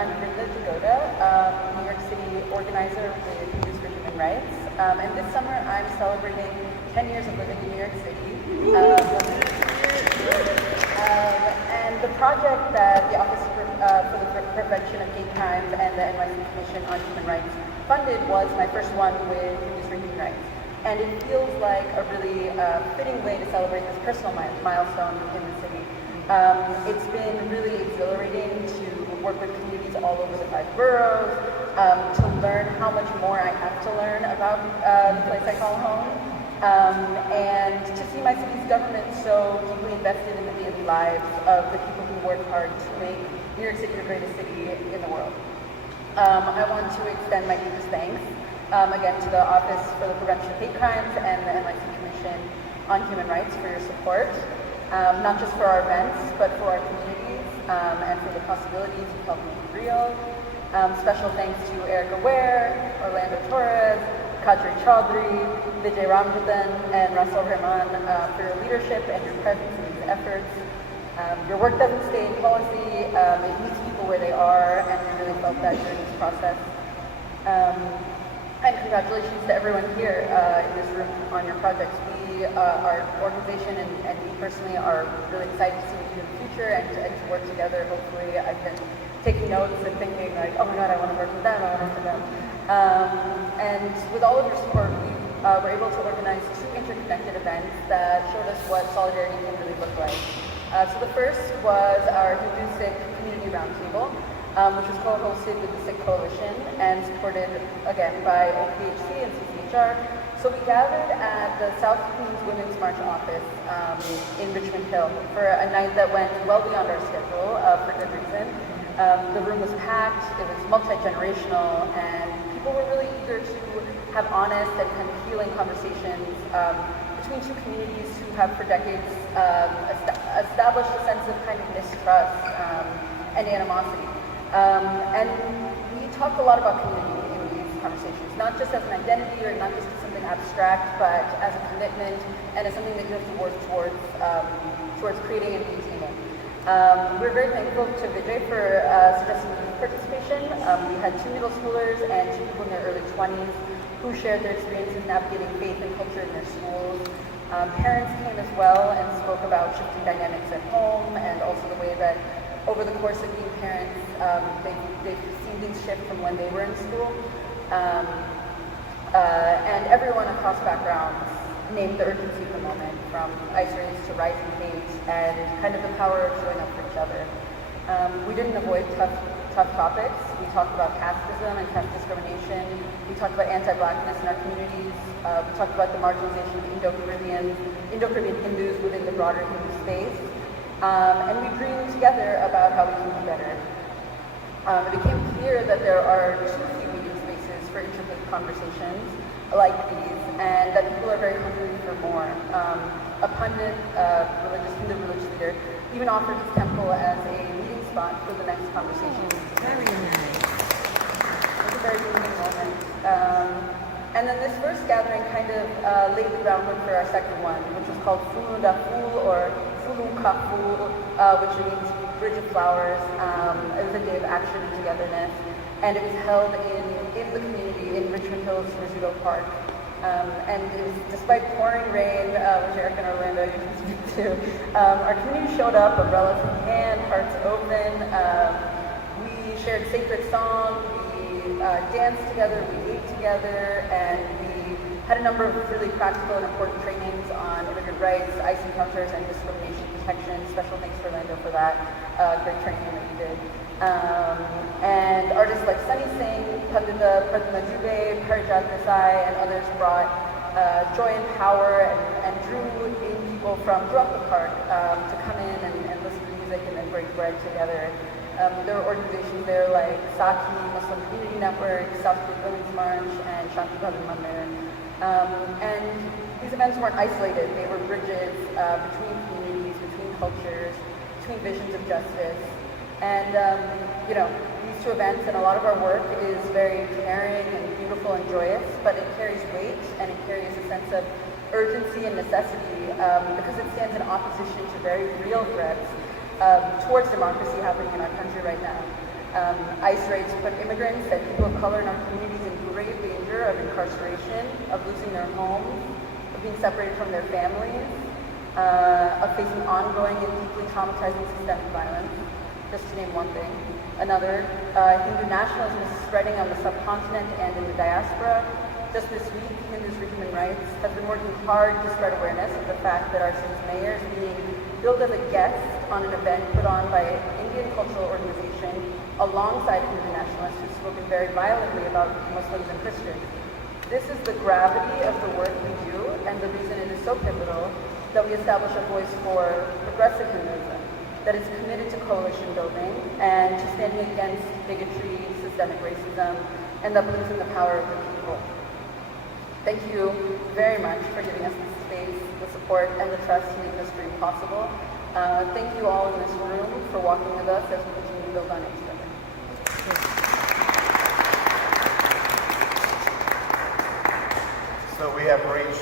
I'm Brenda Jagoda, New York City organizer with Youth for Human Rights. And this summer I'm celebrating 10 years of living in New York City. And the project that the Office for the Prevention of Hate Crimes and the NYC Commission on Human Rights funded was my first one with Youth for Human Rights. And it feels like a really fitting way to celebrate this personal milestone in the city. It's been really exhilarating to work with communities all over the 5 boroughs, to learn how much more I have to learn about the place I call home, and to see my city's government so deeply invested in the daily lives of the people who work hard to make New York City the greatest city in the world. I want to extend my deepest thanks again to the Office for the Prevention of Hate Crimes and the NYC Commission on Human Rights for your support, not just for our events, but for our communities and for the possibilities you've helped make real. Special thanks to Erica Ware, Orlando Torres, Kadri Chaudhry, Vijay Ramjathan, and Russell Rahman for your leadership and your presence in these efforts. Your work doesn't stay in policy, it meets people where they are, and we really felt that during this process. And congratulations to everyone here in this room on your projects. We, our organization and me personally are really excited to see what you do in the future and to work together. Hopefully I've been taking notes and thinking like, oh my God, I want to work with them, I want to work with them. And with all of your support, we were able to organize 2 interconnected events that showed us what solidarity can really look like. So the first was our Hindu Sikh Community Roundtable, which was co-hosted with the Sikh Coalition and supported, again, by OPHC and CCHR. So we gathered at the South Queens Women's March office in Richmond Hill for a night that went well beyond our schedule for good reason. The room was packed, it was multi-generational, and people were really eager to have honest and kind of healing conversations between 2 communities who have for decades established a sense of kind of mistrust and animosity. And we talked a lot about community in these conversations, not just as an identity or not just as something abstract, but as a commitment and as something that you have to work towards creating and maintaining. We're very thankful to Vijay for suggesting youth participation. We had 2 middle schoolers and 2 people in their early 20s who shared their experiences navigating faith and culture in their schools. Parents came as well and spoke about shifting dynamics at home and also the way that over the course of being parents, they've seen things shift from when they were in school. And everyone across backgrounds named the urgency of the moment, from ICE raids to rising hate, and kind of the power of showing up for each other. We didn't avoid tough topics. We talked about casteism and caste discrimination. We talked about anti-Blackness in our communities. We talked about the marginalization of Indo-Caribbean Hindus within the broader Hindu space. And we dreamed together about how we can do better. It became clear that there are too few meeting spaces for intricate conversations like these, and that people are very hungry for more. A pundit, Hindu religious leader, even offered his temple as a meeting spot for the next conversation. Very nice. It was a very moving moment. And then this first gathering kind of laid the groundwork for our second one, which was called Fulu da Ful, or Fulu Ka Ful, which means Bridge of Flowers. It was a day of action and togetherness, and it was held in the community in Richmond Hill's Rizzuto Park. And it was, despite pouring rain, which Eric and Orlando you can speak to, our community showed up, umbrellas in hand, hearts open. We shared sacred songs, we danced together, we ate together, and we had a number of really practical and important trainings on immigrant rights, ICE encounters, and discrimination protection. Special thanks to Orlando for that great training that you did. And artists like Sunny Singh, Pandita Pratima Dubey, Parijat Desai, and others brought joy and power and drew in people from throughout the park to come in and listen to music and then break bread together. There were organizations there like Saki, Muslim Community Network, South Korea Women's March, and Shanti Bhavan Mandir. And these events weren't isolated. They were bridges between communities, between cultures, between visions of justice. And, these 2 events and a lot of our work is very caring and beautiful and joyous, but it carries weight and it carries a sense of urgency and necessity because it stands in opposition to very real threats towards democracy happening in our country right now. ICE raids put immigrants and people of color in our communities in grave danger of incarceration, of losing their homes, of being separated from their families, of facing ongoing and deeply traumatizing systemic violence, just to name one thing. Another, Hindu nationalism is spreading on the subcontinent and in the diaspora. Just this week, Hindus for Human Rights have been working hard to spread awareness of the fact that our city's mayor is being billed as a guest on an event put on by an Indian cultural organization alongside Hindu nationalists who've spoken very violently about Muslims and Christians. This is the gravity of the work we do and the reason it is so pivotal that we establish a voice for progressive Hinduism that is committed to coalition building and to standing against bigotry, systemic racism, and that believes in the power of the people. Thank you very much for giving us the space, the support, and the trust to make this dream possible. Thank you all in this room for walking with us as we continue to build on each other. So we have reached